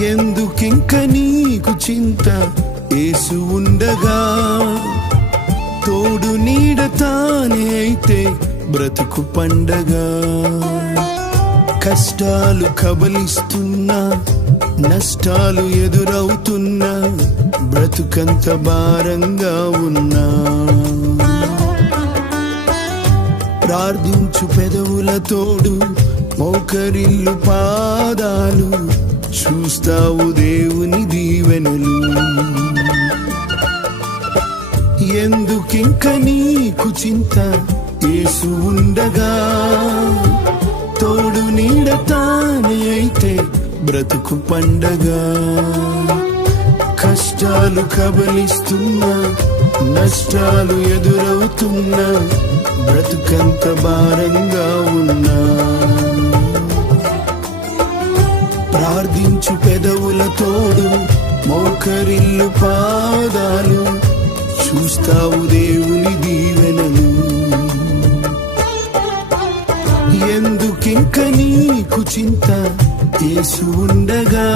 ఎందుకింక నీకు చింత? ఏసు ఉండగా తోడు నీడ తానే అయితే బ్రతుకు పండగా. కష్టాలు కబలిస్తున్నా నష్టాలు ఎదురవుతున్నా బ్రతుకంత భారంగా ఉన్నా. ప్రార్థించు పెదవుల తోడు మౌకరిల్లు పాదాలు చూస్తావు దేవుని దీవెనలు. ఎందుకింక నీకు చింత? ఏసు ఉండగా తోడు నీడ తానే అయితే బ్రతుకు పండగా. కష్టాలు కబలిస్తున్నా నష్టాలు ఎదురవుతున్నా బ్రతుకంత భారంగా ఉన్నా. మంచు పెదవుల తోడు మోకరిల్లు పాదాలు చూస్తావు దేవుని దీవెనలు. ఎందుకింక నీకు చింత ఏసు ఉండగా?